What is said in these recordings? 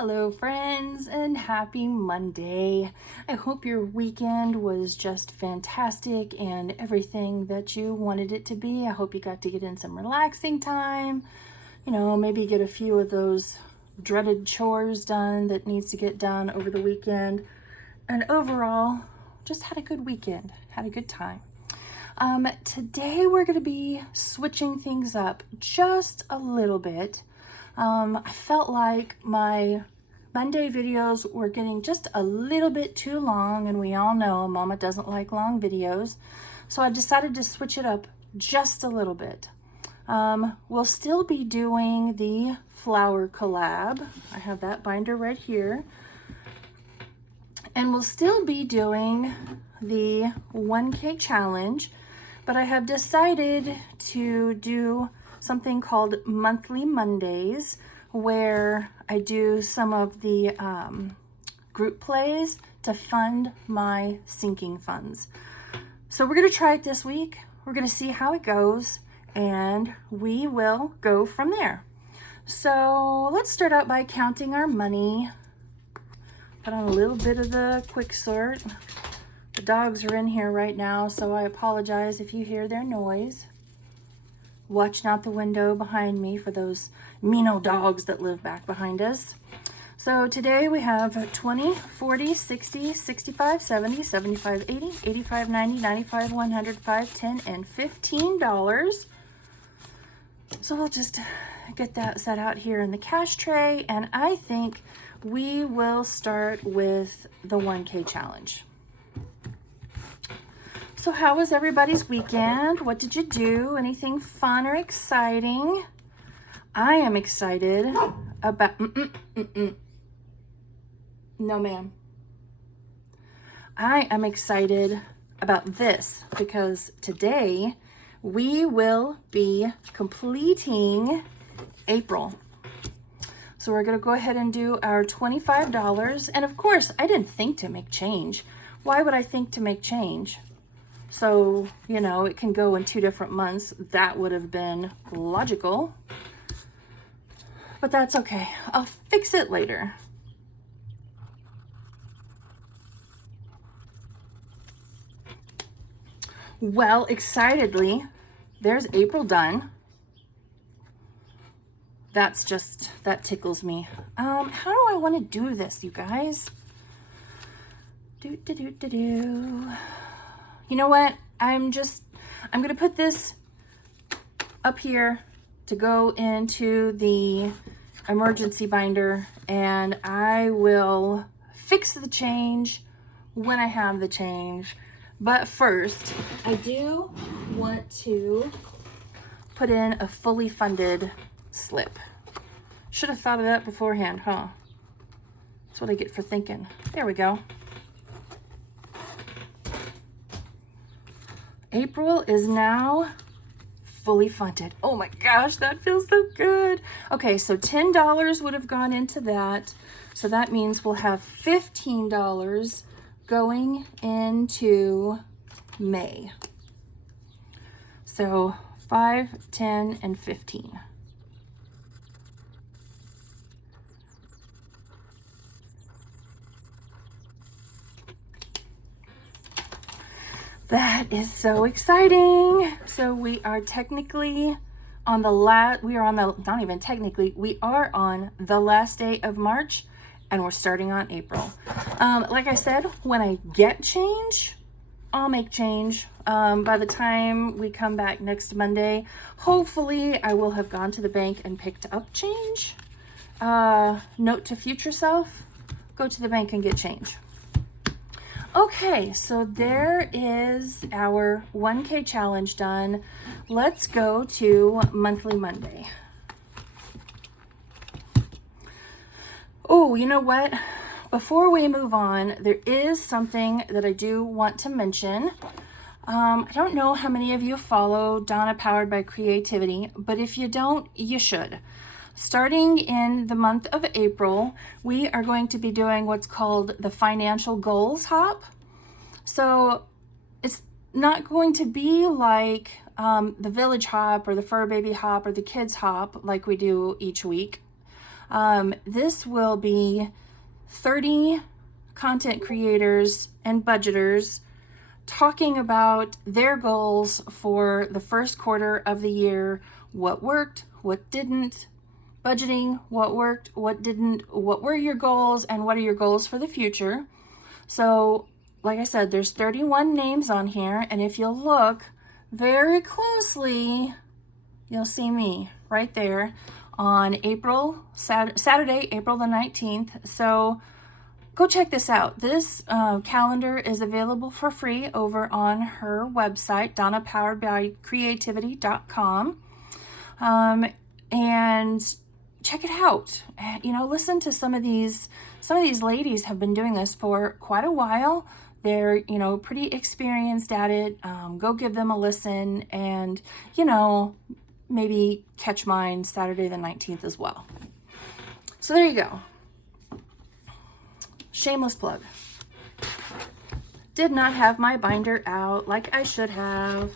Hello friends and happy Monday. I hope your weekend was just fantastic and everything that you wanted it to be. I hope you got to get in some relaxing time, maybe get a few of those dreaded chores done that needs to get done over the weekend. And overall, just had a good weekend, had a good time. Today we're going to be switching things up just a little bit. I felt like my Monday videos were getting just a little bit too long, and we all know Mama doesn't like long videos. So I decided to switch it up just a little bit. We'll still be doing the flower collab. I have that binder right here. And we'll still be doing the 1K challenge, but I have decided to do something called Monthly Mondays, where I do some of the group plays to fund my sinking funds. So we're going to try it this week. We're going to see how it goes, and we will go from there. So let's start out by counting our money. Put on a little bit of the quick sort. The dogs are in here right now, so I apologize if you hear their noise. Watching out the window behind me for those mean old dogs that live back behind us. So today we have 20, 40, 60, 65, 70, 75, 80, 85, 90, 95, 100, 5, 10, and $15. So we'll just get that set out here in the cash tray, and I think we will start with the 1K challenge. So how was everybody's weekend? What did you do? Anything fun or exciting? I am excited about... No, ma'am. I am excited about this because today we will be completing April. So we're going to go ahead and do our $25. And of course, I didn't think to make change. Why would I think to make change? So, it can go in 2 different months. That would have been logical. But that's okay. I'll fix it later. Well, excitedly, there's April done. That tickles me. How do I want to do this, you guys? You know what? I'm going to put this up here to go into the emergency binder, and I will fix the change when I have the change. But first, I do want to put in a fully funded slip. Should have thought of that beforehand, huh? That's what I get for thinking. There we go. April is now fully funded. Oh my gosh, that feels so good. Okay, so $10 would have gone into that. So that means we'll have $15 going into May. So 5, 10, and 15. That is so exciting. So we are technically on the we are on the last day of March, and we're starting on April. Like I said, when I get change, I'll make change. By the time we come back next Monday, hopefully I will have gone to the bank and picked up change. Note to future self, go to the bank and get change. Okay, so there is our 1K challenge done. Let's go to Monthly Monday. Oh, you know what? Before we move on, there is something that I do want to mention. I don't know how many of you follow Donna Powered by Creativity, but if you don't, you should. Starting in the month of April, we are going to be doing what's called the Financial Goals Hop. So it's not going to be like the Village Hop or the Fur Baby Hop or the Kids Hop like we do each week. This will be 30 content creators and budgeters talking about their goals for the first quarter of the year, what worked, what didn't, budgeting, what worked, what didn't, what were your goals, and what are your goals for the future. So, like I said, there's 31 names on here, and if you'll look very closely, you'll see me right there on Saturday, April the 19th. So go check this out. This calendar is available for free over on her website, donnapoweredbycreativity.com. And check it out. You know, listen to some of these ladies have been doing this for quite a while. They're, you know, pretty experienced at it. Go give them a listen and, you know, maybe catch mine Saturday the 19th as well. So there you go. Shameless plug. Did not have my binder out like I should have.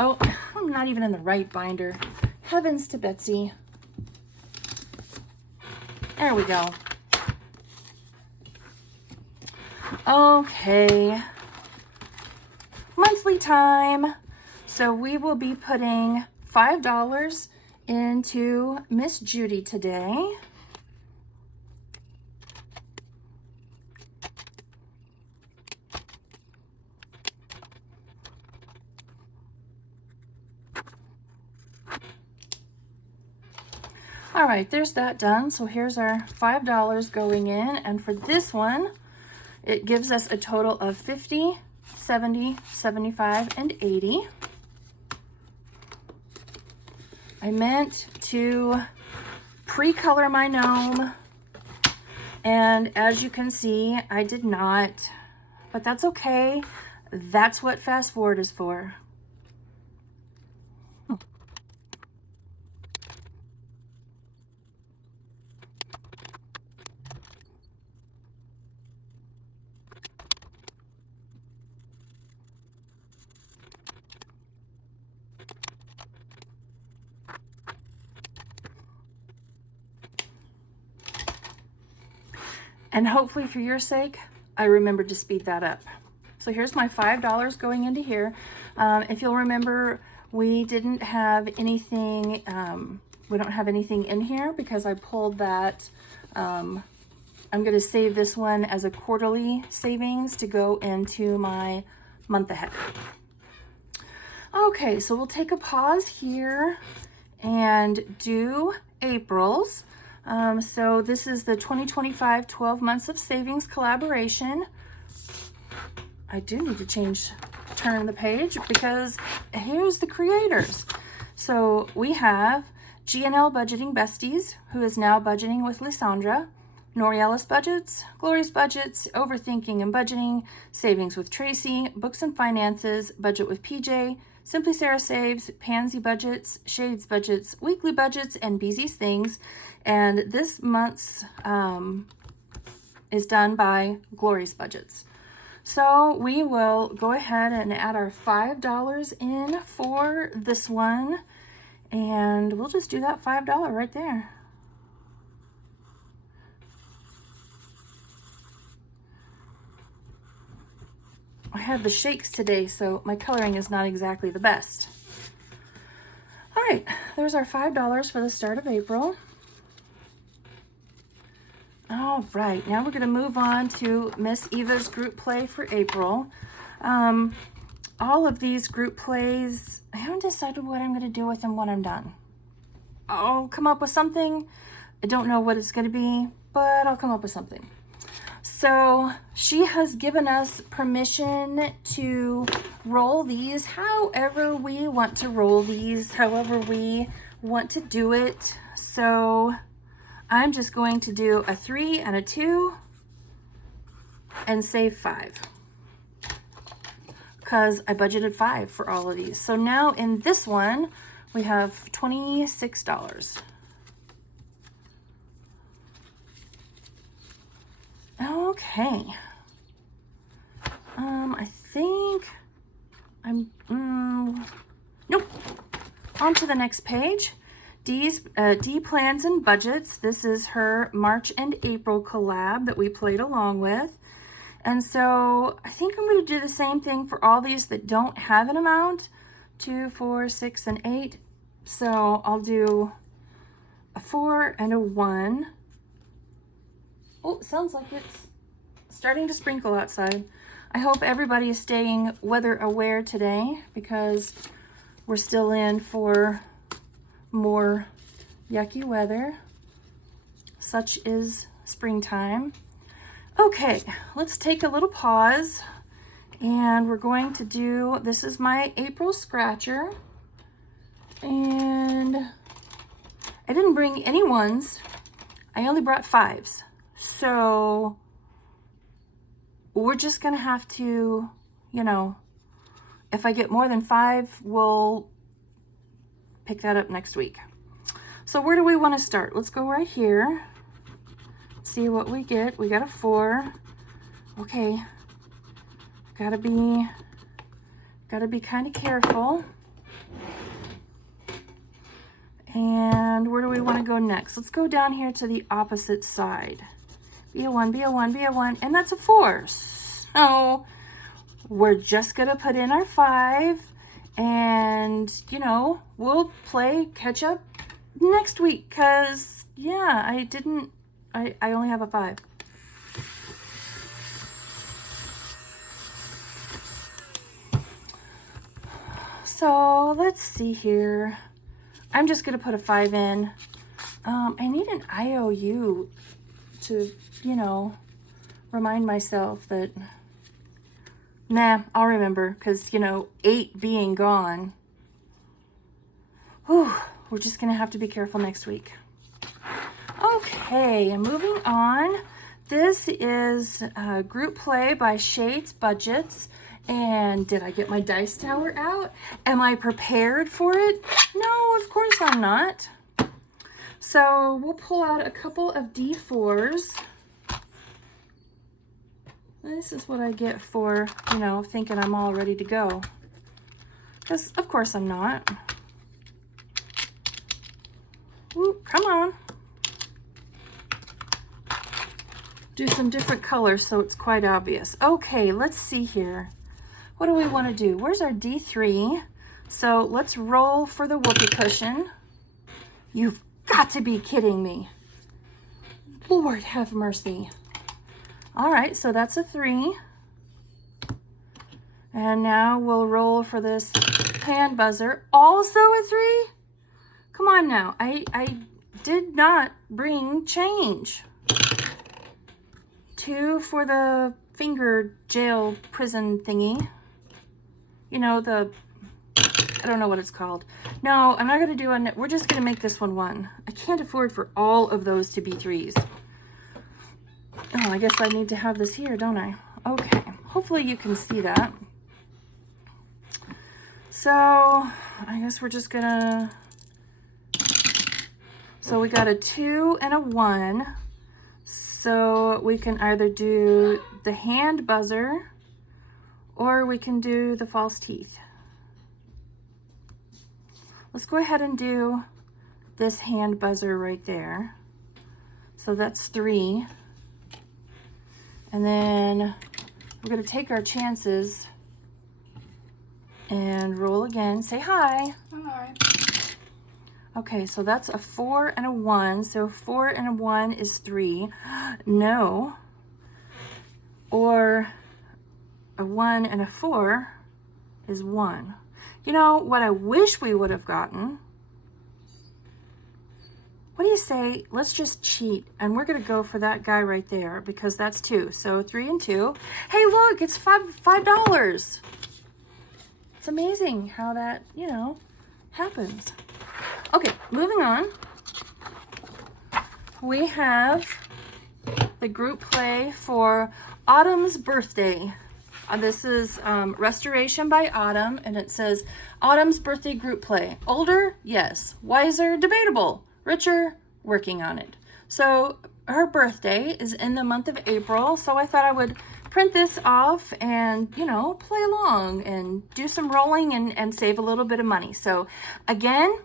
Oh, I'm not even in the right binder. Heavens to Betsy. There we go. Okay. Monthly time. So we will be putting $5 into Miss Judy today. All right, there's that done. So here's our $5 going in. And for this one, it gives us a total of 50, 70, 75, and 80. I meant to pre-color my gnome. And as you can see, I did not, but that's okay. That's what fast forward is for. And hopefully for your sake, I remembered to speed that up. So here's my $5 going into here. If you'll remember, we didn't have anything, we don't have anything in here because I pulled that. I'm gonna save this one as a quarterly savings to go into my month ahead. Okay, so we'll take a pause here and do April's. So this is the 2025 12 months of savings collaboration. I do need to turn the page because here's the creators. So we have GNL Budgeting Besties, who is now budgeting with Lysandra, Norielis Budgets, Glory's Budgets, Overthinking and Budgeting, Savings with Tracy, Books and Finances, Budget with PJ, Simply Sarah Saves, Pansy Budgets, Shades Budgets, Weekly Budgets, and Beezy's Things. And this month's is done by Glory's Budgets. So we will go ahead and add our $5 in for this one. And we'll just do that $5 right there. I have the shakes today, so my coloring is not exactly the best. All right, there's our $5 for the start of April. All right, now we're gonna move on to Miss Eva's group play for April. All of these group plays, I haven't decided what I'm gonna do with them when I'm done. I'll come up with something. I don't know what it's gonna be, but I'll come up with something. So she has given us permission to roll these however we want to roll these, however we want to do it. So I'm just going to do a 3 and a 2 and save 5 because I budgeted 5 for all of these. So now in this one, we have $26. Okay. I think I'm, nope. On to the next page. D Plans and Budgets. This is her March and April collab that we played along with. And so I think I'm going to do the same thing for all these that don't have an amount. 2, 4, 6, and 8. So I'll do a 4 and a 1. Oh, it sounds like it's starting to sprinkle outside. I hope everybody is staying weather aware today because we're still in for more yucky weather. Such is springtime. Okay, let's take a little pause and we're going to do, this is my April scratcher. And I didn't bring any ones. I only brought 5s. So we're just gonna have to, you know, if I get more than 5, we'll pick that up next week. So where do we want to start? Let's go right here. See what we get. We got a 4. Okay. Gotta be kind of careful. And where do we want to go next? Let's go down here to the opposite side. Be a 1, be a 1, be a 1, and that's a 4. So we're just gonna put in our 5, and you know, we'll play catch up next week, because yeah, I only have a 5. So let's see here. I'm just gonna put a 5 in. I need an IOU to, you know, remind myself that, nah, I'll remember, because, you know, 8 being gone. Whew, we're just gonna have to be careful next week. Okay, moving on. This is a group play by Shades Budgets. And did I get my dice tower out? Am I prepared for it? No, of course I'm not. So we'll pull out a couple of D4s. This is what I get for, you know, thinking I'm all ready to go. Because of course I'm not. Ooh, come on. Do some different colors so it's quite obvious. Okay, let's see here. What do we want to do? Where's our D3? So let's roll for the whoopee cushion. You've got to be kidding me. Lord have mercy. All right, so that's a 3. And now we'll roll for this hand buzzer. Also a 3? Come on now. I did not bring change. 2 for the finger jail prison thingy. You know, I don't know what it's called. No, I'm not going to do one. We're just going to make this one 1. I can't afford for all of those to be 3s. Oh, I guess I need to have this here, don't I? Okay. Hopefully you can see that. So, I guess we're just going to... So we got a 2 and a 1. So we can either do the hand buzzer or we can do the false teeth. Let's go ahead and do this hand buzzer right there. So that's 3. And then we're going to take our chances and roll again. Say hi. Hi. Okay, so that's a 4 and a 1. So 4 and a 1 is 3. No. Or a 1 and a 4 is 1. You know what I wish we would have gotten? What do you say? Let's just cheat, and we're going to go for that guy right there because that's 2. So 3 and 2. Hey, look, it's $5. It's amazing how that, you know, happens. Okay, moving on. We have the group play for Autumn's birthday. This is Restoration by Autumn, and it says Autumn's birthday group play. Older? Yes. Wiser? Debatable. Richer? Working on it. So her birthday is in the month of April, so I thought I would print this off and, you know, play along and do some rolling and save a little bit of money. So again,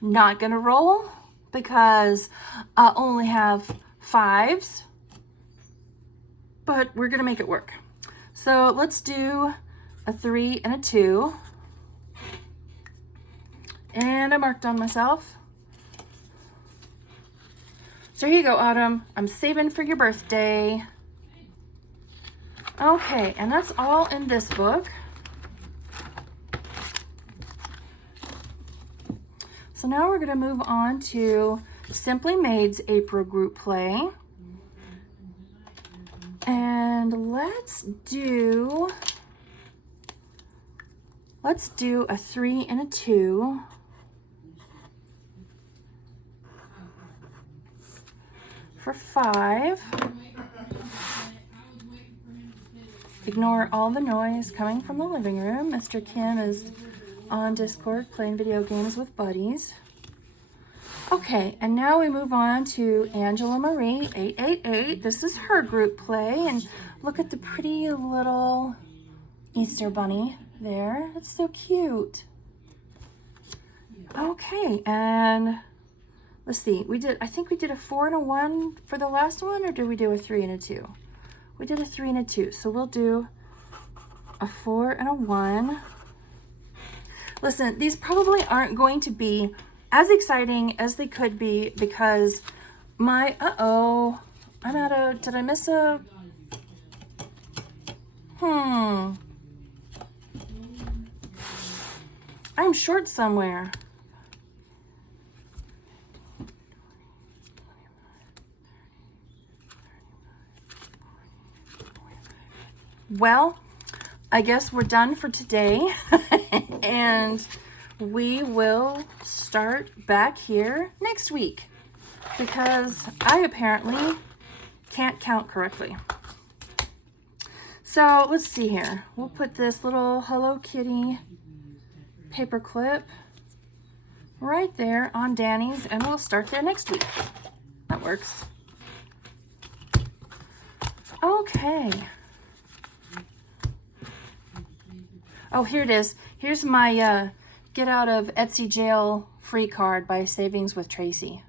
not gonna roll because I only have 5s, but we're gonna make it work. So let's do a 3 and a 2. And I marked on myself. So here you go, Autumn. I'm saving for your birthday. Okay, and that's all in this book. So now we're gonna move on to Simply Made's April group play. And let's do a 3 and a 2. For 5. Ignore all the noise coming from the living room. Mr. Kim is on Discord playing video games with buddies. Okay, and now we move on to Angela Marie 888. This is her group play, and look at the pretty little Easter bunny there. It's so cute. Okay, and let's see. I think we did a 4 and a 1 for the last one, or did we do a 3 and a 2? We did a 3 and a 2, so we'll do a 4 and a 1. Listen, these probably aren't going to be as exciting as they could be because my, I'm out of, did I miss a, I'm short somewhere. Well, I guess we're done for today and we will start back here next week because I apparently can't count correctly. So let's see here. We'll put this little Hello Kitty paper clip right there on Danny's and we'll start there next week. That works. Okay. Oh, here it is. Here's my get out of Etsy jail free card by Savings with Tracy.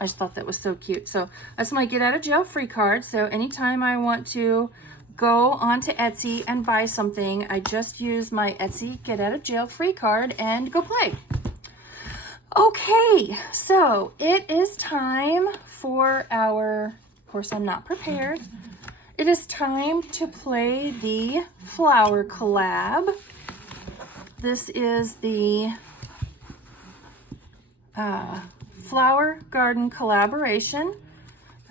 I just thought that was so cute. So that's my get out of jail free card. So anytime I want to go onto Etsy and buy something, I just use my Etsy get out of jail free card and go play. Okay, so it is time for our, of course I'm not prepared. It is time to play the Flower Collab. This is the Flower Garden collaboration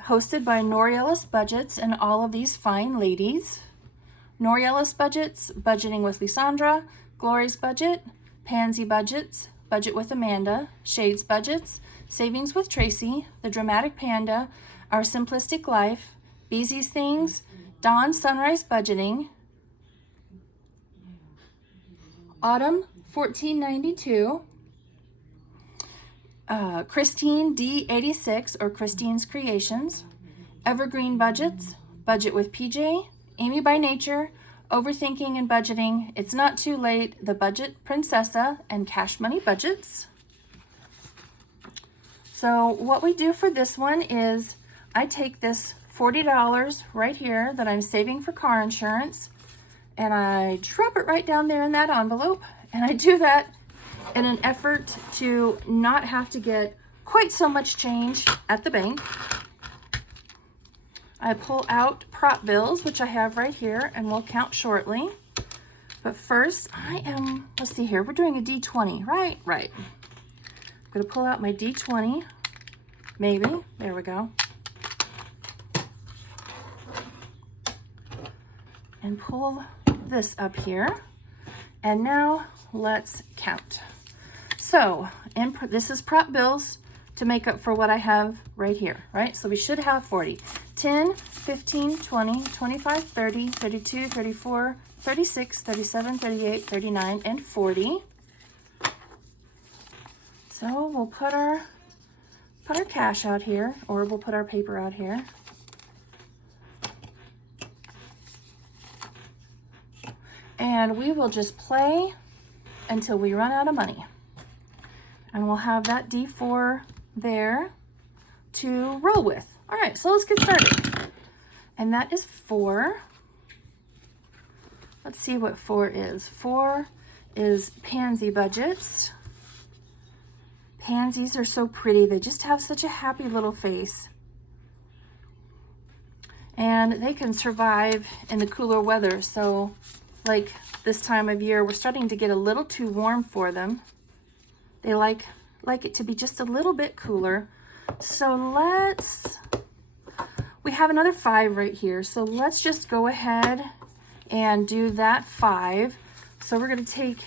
hosted by Norielis Budgets and all of these fine ladies. Norielis Budgets, Budgeting with Lysandra, Glory's Budget, Pansy Budgets, Budget with Amanda, Shades Budgets, Savings with Tracy, The Dramatic Panda, Our Simplistic Life, Beezy's Things, Dawn Sunrise Budgeting, Autumn 1492, Christine D86 or Christine's Creations, Evergreen Budgets, Budget with PJ, Amy by Nature, Overthinking and Budgeting, It's Not Too Late, The Budget Princessa, and Cash Money Budgets. So what we do for this one is I take this $40 right here that I'm saving for car insurance and I drop it right down there in that envelope, and I do that in an effort to not have to get quite so much change at the bank. I pull out prop bills, which I have right here, and we'll count shortly. But first, let's see here, we're doing a D20, right? Right. I'm gonna pull out my D20, maybe, there we go. And pull this up here. And now let's count. So, this is prop bills to make up for what I have right here, right? So we should have 40. 10, 15, 20, 25, 30, 32, 34, 36, 37, 38, 39, and 40. So we'll put our cash out here, or we'll put our paper out here. And we will just play until we run out of money. And we'll have that D4 there to roll with. All right, so let's get started. And that is 4. Let's see what 4 is. 4 is pansy budgets. Pansies are so pretty. They just have such a happy little face. And they can survive in the cooler weather. So like this time of year, we're starting to get a little too warm for them. They like it to be just a little bit cooler. So we have another 5 right here. So let's just go ahead and do that 5. So we're going to take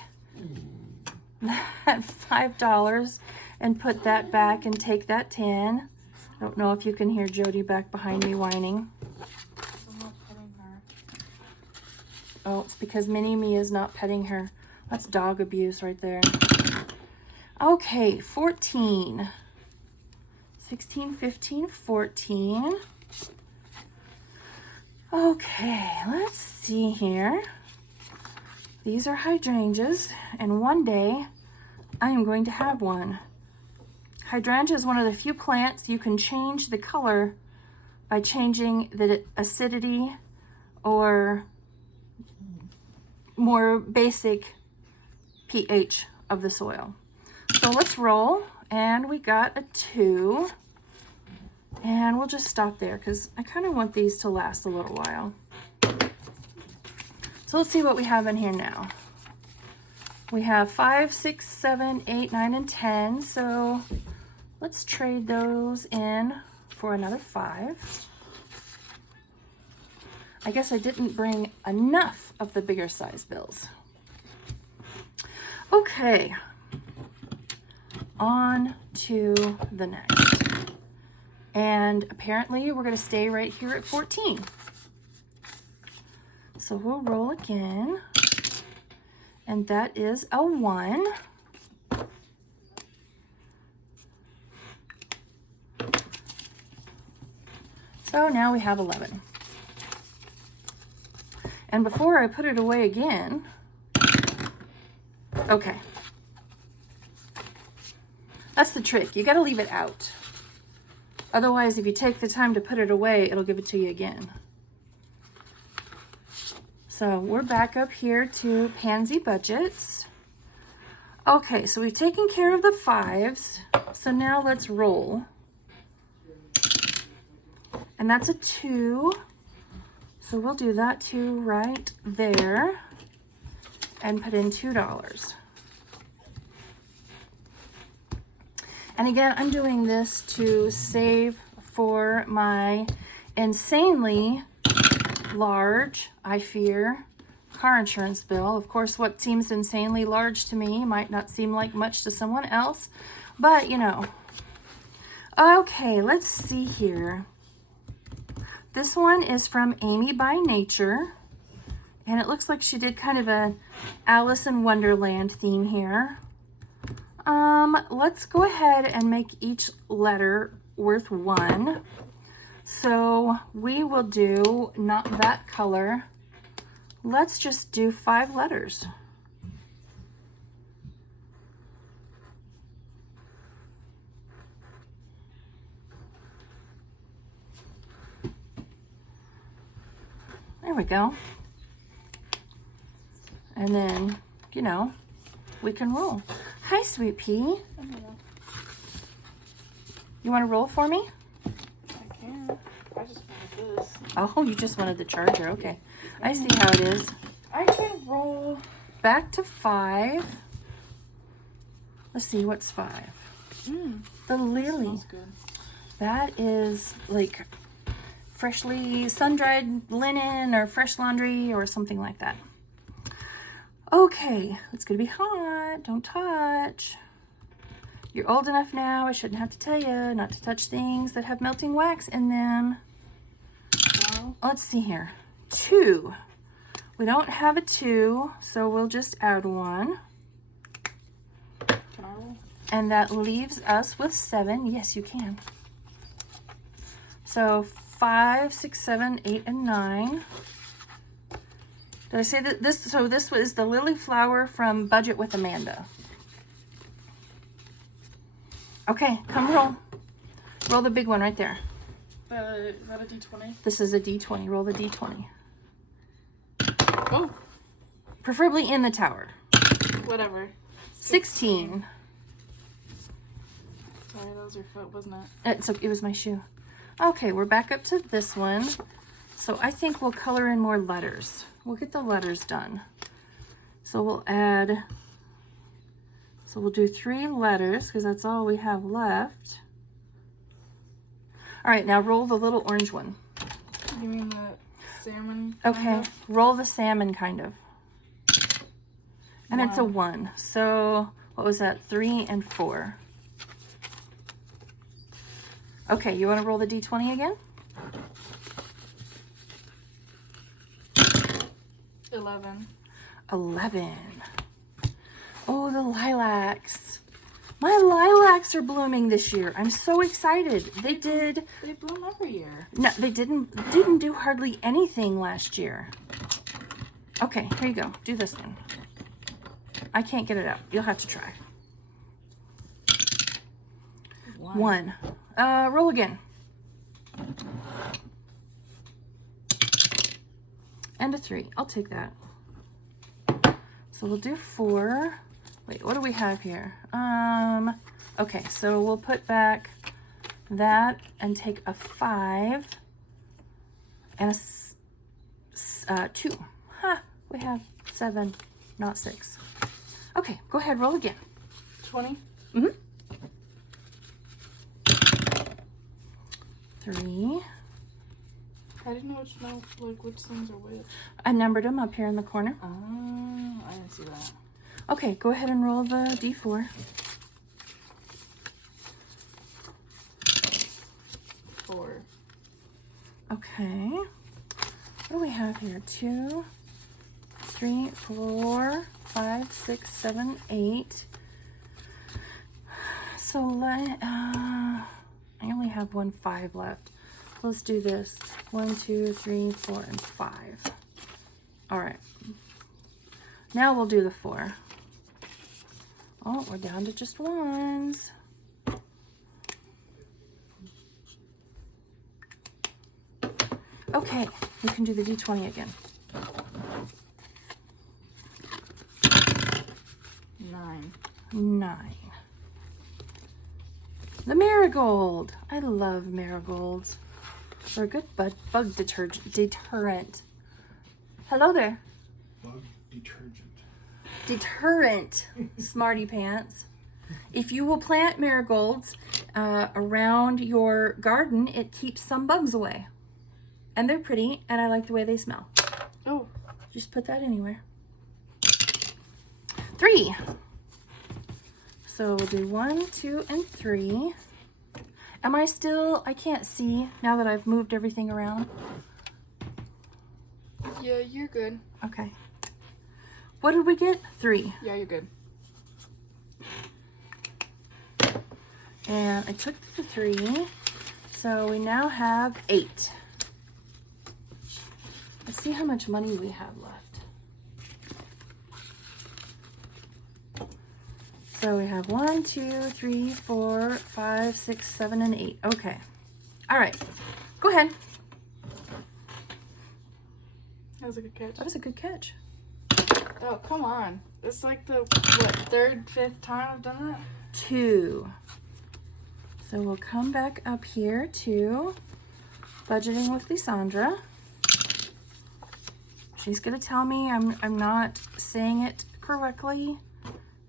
that $5 and put that back and take that 10. I don't know if you can hear Jody back behind me whining. Oh, it's because Mini-Me is not petting her. That's dog abuse right there. Okay, 14. 16, 15, 14. Okay, let's see here. These are hydrangeas, and one day I am going to have one. Hydrangea is one of the few plants you can change the color by changing the acidity or more basic pH of the soil. So let's roll, and we got a 2. And we'll just stop there because I kind of want these to last a little while. So let's see what we have in here now. We have 5, 6, 7, 8, 9, and 10. So let's trade those in for another 5. I guess I didn't bring enough of the bigger size bills. Okay, on to the next. And apparently we're going to stay right here at 14. So we'll roll again. And that is a 1. So now we have 11. And before I put it away again, okay. That's the trick. You got to leave it out. Otherwise, if you take the time to put it away, it'll give it to you again. So we're back up here to pansy budgets. Okay, so we've taken care of the 5s. So now let's roll. And that's a 2. So we'll do that 2 right there and put in $2. And again, I'm doing this to save for my insanely large, I fear, car insurance bill. Of course, what seems insanely large to me might not seem like much to someone else, but you know. Okay, let's see here. This one is from Amy by Nature, and it looks like she did kind of a Alice in Wonderland theme here. Let's go ahead and make each letter worth 1. So we will do not that color. Let's just do 5 letters. There we go. And then, you know, we can roll. Hi, Sweet Pea. You want to roll for me? I can. I just wanted this. Oh, you just wanted the charger. Okay. I see how it is. I can roll. Back to 5. Let's see, what's 5? The lily. Smells good. That is like freshly sun-dried linen or fresh laundry or something like that. Okay, it's gonna be hot. Don't touch. You're old enough now, I shouldn't have to tell you not to touch things that have melting wax in them. Well, Let's see here. 2. We don't have a 2, so we'll just add 1. can I roll? And that leaves us with 7. Yes, you can. So 5, 6, 7, 8, and 9. Did I say that this? So this was the lily flower from Budget with Amanda. Okay, come roll. Roll the big one right there. Is that a D20? This is a D20. Roll the D20. Oh, Preferably in the tower. whatever. 16. Sorry, that was your foot, wasn't it? It was my shoe. Okay, we're back up to this one. So I think we'll color in more letters. We'll get the letters done. So we'll add, so we'll do 3 letters because that's all we have left. All right, now roll the little orange one. You mean the salmon? Okay, roll the salmon kind of. And it's a 1. So what was that? 3 and 4. Okay, you want to roll the D20 again? 11. 11. Oh, the lilacs. My lilacs are blooming this year. I'm so excited. They bloom every year. No, they didn't do hardly anything last year. Okay, here you go. Do this one. I can't get it out. You'll have to try. 1. Roll again. And a 3. I'll take that. So we'll do 4. Wait, what do we have here? Okay, so we'll put back that and take a 5 and a 2. Huh, we have 7, not 6. Okay, go ahead, roll again. 20? Mm-hmm. 3. I didn't know which things are which. I numbered them up here in the corner. Oh, I didn't see that. Okay, go ahead and roll the D4. 4. Okay. What do we have here? 2, 3, 4, 5, 6, 7, 8. So I only have 1 5 left. Let's do this. 1, 2, 3, 4, and 5. All right. Now we'll do the 4. Oh, we're down to just 1s. Okay, we can do the D20 again. 9. 9. The marigold. I love marigolds. They're a good bug deterrent. Hello there. Bug detergent. Deterrent, smarty pants. If you will plant marigolds around your garden, it keeps some bugs away. And they're pretty, and I like the way they smell. Oh. Just put that anywhere. 3. So we'll do 1, 2, and 3. Am I still, I can't see now that I've moved everything around. Yeah, you're good. Okay. What did we get? 3. Yeah, you're good. And I took the 3. So we now have 8. Let's see how much money we have left. So we have 1, 2, 3, 4, 5, 6, 7, and 8. Okay. All right. Go ahead. That was a good catch. That was a good catch. Oh, come on. It's like the, what, 3rd, 5th time I've done that? 2. So we'll come back up here to budgeting with Lysandra. She's going to tell me I'm not saying it correctly.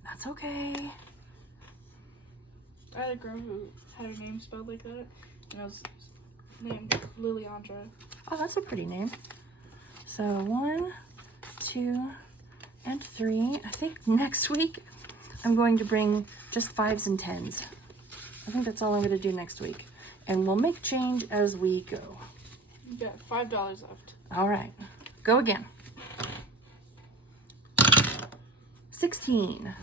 That's okay. I had a girl who had her name spelled like that, and it was named Liliandra. Oh, that's a pretty name. So 1, 2, and 3. I think next week I'm going to bring just 5s and 10s. I think that's all I'm going to do next week. And we'll make change as we go. You got $5 left. All right. Go again. 16.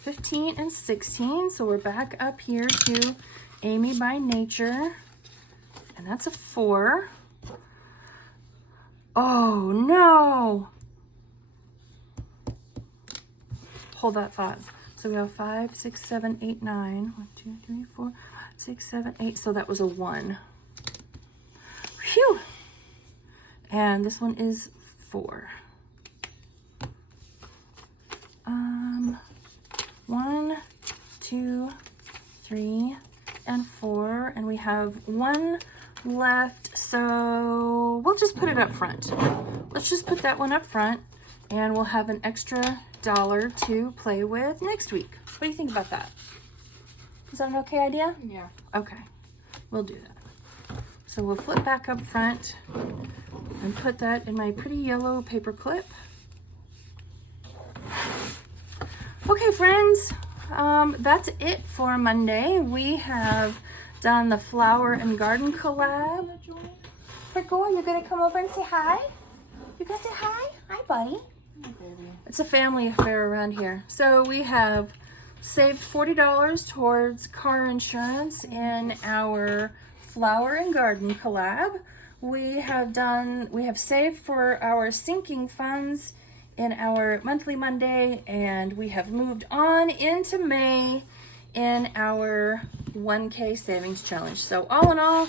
15 and 16. So we're back up here to Amy by Nature. And that's a 4. Oh, no. Hold that thought. So we have 5, 6, 7, 8, 9. 1, 2, 3, 4, 6, 7, 8. So that was a 1. Phew. And this one is 4. 1, 2, 3, and 4. And we have 1 left. So we'll just put it up front. Let's just put that one up front. And we'll have an extra $1 to play with next week. What do you think about that? Is that an okay idea? Yeah. Okay, we'll do that. So we'll flip back up front and put that in my pretty yellow paper clip. Okay, friends, that's it for Monday. We have done the flower and garden collab. Rico, are you gonna come over and say hi? You gonna say hi? Hi, buddy. It's a family affair around here. So we have saved $40 towards car insurance in our flower and garden collab. We have saved for our sinking funds in our monthly Monday, and we have moved on into May in our 1K savings challenge. So all in all,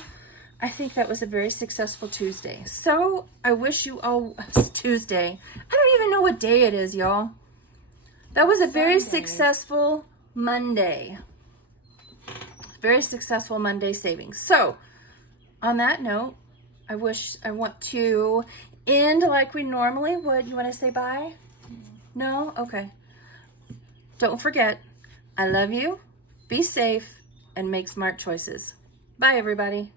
I think that was a very successful Tuesday. So I wish you all, Tuesday. I don't even know what day it is, y'all. That was a very successful Monday. Very successful Monday savings. So on that note, I want to end like we normally would. You want to say bye? No? Okay. Don't forget, I love you. Be safe and make smart choices. Bye, everybody.